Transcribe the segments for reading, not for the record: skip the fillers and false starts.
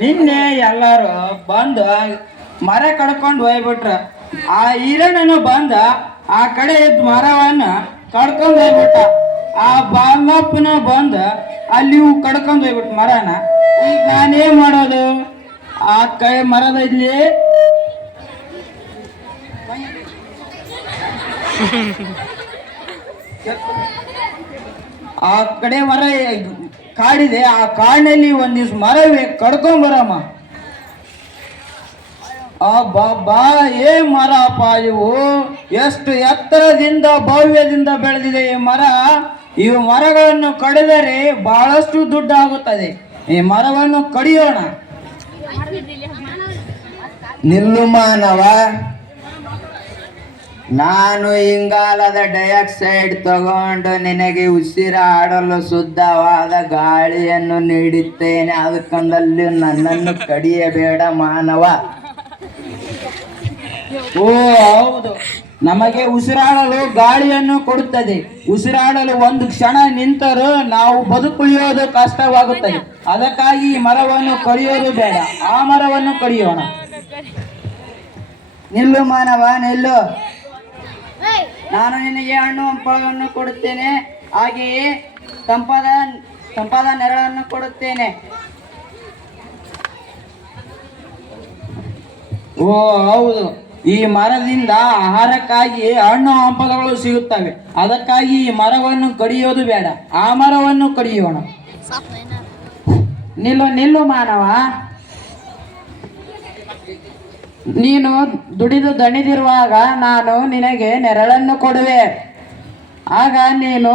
ನಿನ್ನೆ ಎಲ್ಲಾರು ಬಂದು ಮರ ಕಡ್ಕೊಂಡು ಹೋಗ್ಬಿಟ್ರ. ಆ ಹಿರಣನು ಬಂದ ಆ ಕಡೆ ಇದ್ದ ಮರವನ್ನ ಕಡ್ಕೊಂಡು ಹೋಗ್ಬಿಟ್ಟ. ಆ ಬಾಲಪ್ಪನ ಬಂದ ಅಲ್ಲಿ ಕಡ್ಕೊಂಡು ಹೋಗ್ಬಿಟ್ಟು ಮರನ. ಈಗ ನಾನೇನ್ ಮಾಡೋದು? ಆ ಕೈ ಮರದಲ್ಲಿ ಆ ಕಡೆ ಮರ ಕಾಡಿದೆ. ಆ ಕಾಡಿನಲ್ಲಿ ಒಂದಿವ್ಸ ಮರವೇ ಕಡ್ಕೊಂಬರಮ್ಮ. ಆ ಬಾ ಏ ಮರಪ್ಪ ಇವು ಎಷ್ಟು ಎತ್ತರದಿಂದ ಭವ್ಯದಿಂದ ಬೆಳೆದಿದೆ ಈ ಮರ. ಇವು ಮರಗಳನ್ನು ಕಡಿದರೆ ಬಹಳಷ್ಟು ದುಡ್ಡು ಆಗುತ್ತದೆ. ಈ ಮರವನ್ನು ಕಡಿಯೋಣ. ನಿಲ್ಲು ಮಾನವ, ನಾನು ಇಂಗಾಲದ ಡೈಆಕ್ಸೈಡ್ ತಗೊಂಡು ನಿನಗೆ ಉಸಿರಾಡಲು ಶುದ್ಧವಾದ ಗಾಳಿಯನ್ನು ನೀಡುತ್ತೇನೆ. ಅದಕ್ಕೊಂದಲ್ಲಿ ನನ್ನನ್ನು ಕಡಿಯಬೇಡ ಮಾನವ. ಓ ಹೌದು, ನಮಗೆ ಉಸಿರಾಡಲು ಗಾಳಿಯನ್ನು ಕೊಡುತ್ತದೆ. ಉಸಿರಾಡಲು ಒಂದು ಕ್ಷಣ ನಿಂತರೂ ನಾವು ಬದುಕುಳಿಯೋದು ಕಷ್ಟವಾಗುತ್ತದೆ. ಅದಕ್ಕಾಗಿ ಈ ಮರವನ್ನು ಕಡಿಯೋದು ಬೇಡ, ಆ ಮರವನ್ನು ಕಡಿಯೋಣ. ನಿಲ್ಲು ಮಾನವ, ನಿಲ್ಲು. ನಾನು ನಿನಗೆ ಹಣ್ಣು ಹಂಪಲನ್ನು ಕೊಡುತ್ತೇನೆ, ಹಾಗೆಯೇ ತಂಪಾದ ನೆರಳನ್ನು ಕೊಡುತ್ತೇನೆ. ಓ ಹೌದು, ಈ ಮರದಿಂದ ಆಹಾರಕ್ಕಾಗಿ ಹಣ್ಣು ಹಂಪಲುಗಳು ಸಿಗುತ್ತವೆ. ಅದಕ್ಕಾಗಿ ಈ ಮರವನ್ನು ಕಡಿಯೋದು ಬೇಡ, ಆ ಮರವನ್ನು ಕಡಿಯೋಣ. ನಿಲ್ಲು ನಿಲ್ಲು ಮಾನವ, ನೀನು ದುಡಿದು ದಣಿದಿರುವಾಗ ನಾನು ನಿನಗೆ ನೆರಳನ್ನು ಕೊಡುವೆ. ಆಗ ನೀನು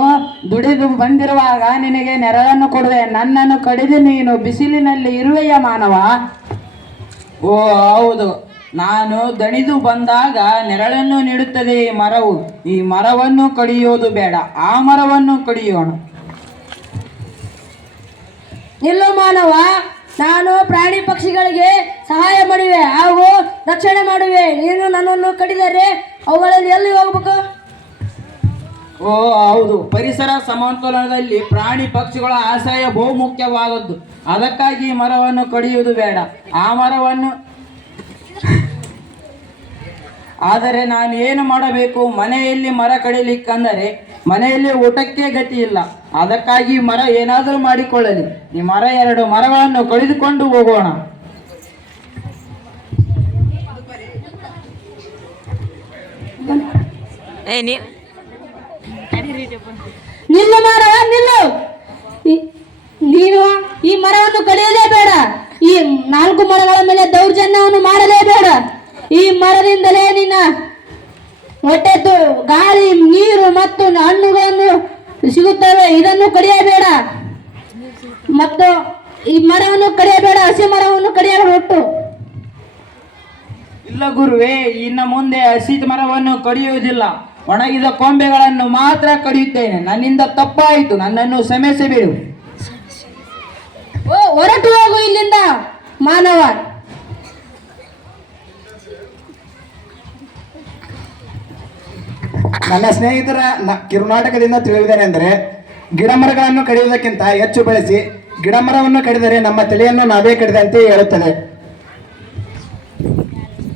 ದುಡಿದು ಬಂದಿರುವಾಗ ನಿನಗೆ ನೆರಳನ್ನು ಕೊಡುವೆ. ನನ್ನನ್ನು ಕಡಿದು ನೀನು ಬಿಸಿಲಿನಲ್ಲಿ ಇರುವೆಯ ಮಾನವ. ಓ ಹೌದು, ನಾನು ದಣಿದು ಬಂದಾಗ ನೆರಳನ್ನು ನೀಡುತ್ತದೆ ಈ ಮರವು. ಈ ಮರವನ್ನು ಕಡಿಯೋದು ಬೇಡ, ಆ ಮರವನ್ನು ಕಡಿಯೋಣ. ನಿಲ್ಲು ಮಾನವ, ನಾನು ಪ್ರಾಣಿ ಪಕ್ಷಿಗಳಿಗೆ ಸಹಾಯ ಮಾಡುವೆ ಹಾಗೂ ರಕ್ಷಣೆ ಮಾಡುವೆ. ನೀನು ನನ್ನನ್ನು ಕಡಿದರೆ ಅವುಗಳಲ್ಲಿ ಎಲ್ಲಿ ಹೋಗ್ಬೇಕು? ಓ ಹೌದು, ಪರಿಸರ ಸಮತೋಲನದಲ್ಲಿ ಪ್ರಾಣಿ ಪಕ್ಷಿಗಳ ಆಶ್ರಯ ಬಹು ಮುಖ್ಯವಾದದ್ದು. ಅದಕ್ಕಾಗಿ ಈ ಮರವನ್ನು ಕಡಿಯುವುದು ಬೇಡ, ಆ ಮರವನ್ನು. ಆದರೆ ನಾನು ಏನು ಮಾಡಬೇಕು? ಮನೆಯಲ್ಲಿ ಮರ ಕಡಿಲಿಕ್ಕಂದರೆ ಮನೆಯಲ್ಲಿ ಊಟಕ್ಕೆ ಗತಿ ಇಲ್ಲ. ಅದಕ್ಕಾಗಿ ಮರ ಏನಾದರೂ ಮಾಡಿಕೊಳ್ಳಲಿ. ಈ ಮರ 2 ಮರಗಳನ್ನು ಕಡಿದುಕೊಂಡು ಹೋಗೋಣ. ನಿಲ್ಲು ಮಾನವ, ನಿಲ್ಲು. ನೀನು ಈ ಮರವನ್ನು ಕಡಿಯಲೇಬೇಡ. ಈ 4 ಮರಗಳ ಮೇಲೆ ದೌರ್ಜನ್ಯವನ್ನು ಮಾಡಲೇಬೇಡ. ಈ ಮರದಿಂದಲೇ ನಿನ್ನ ಹೊಟ್ಟೆದ್ದು ಗಾಳಿ, ನೀರು ಮತ್ತು ಹಣ್ಣುಗಳನ್ನು ಸಿಗುತ್ತವೆ. ಇದನ್ನು ಕಡಿಯಬೇಡ ಮತ್ತು ಈ ಮರವನ್ನು ಕಡಿಯಬೇಡ. ಹಸಿ ಮರವನ್ನು ಕಡಿಯಬೇಕು. ಇಲ್ಲ ಗುರುವೇ, ಇನ್ನು ಮುಂದೆ ಹಸಿ ಮರವನ್ನು ಕಡಿಯುವುದಿಲ್ಲ. ಒಣಗಿದ ಕೊಂಬೆಗಳನ್ನು ಮಾತ್ರ ಕಡಿಯುತ್ತೇನೆ. ನನ್ನಿಂದ ತಪ್ಪಾಯಿತು, ನನ್ನನ್ನು ಕ್ಷಮಿಸಿಬಿಡು. ಹೊರಟು ಹೋಗು ಇಲ್ಲಿಂದ ಮಾನವ. ನನ್ನ ಸ್ನೇಹಿತರ ಕಿರುನಾಟಕದಿಂದ ತಿಳಿಯುವುದೇನೆಂದರೆ, ಗಿಡ ಮರಗಳನ್ನು ಕಡಿಯುವುದಕ್ಕಿಂತ ಹೆಚ್ಚು ಬೆಳೆಸಿ ಗಿಡ ಮರವನ್ನು ಕಡಿದರೆ ನಮ್ಮ ತಲೆಯನ್ನು ನಾವೇ ಕಡಿದಂತೆ ಹೇಳುತ್ತದೆ.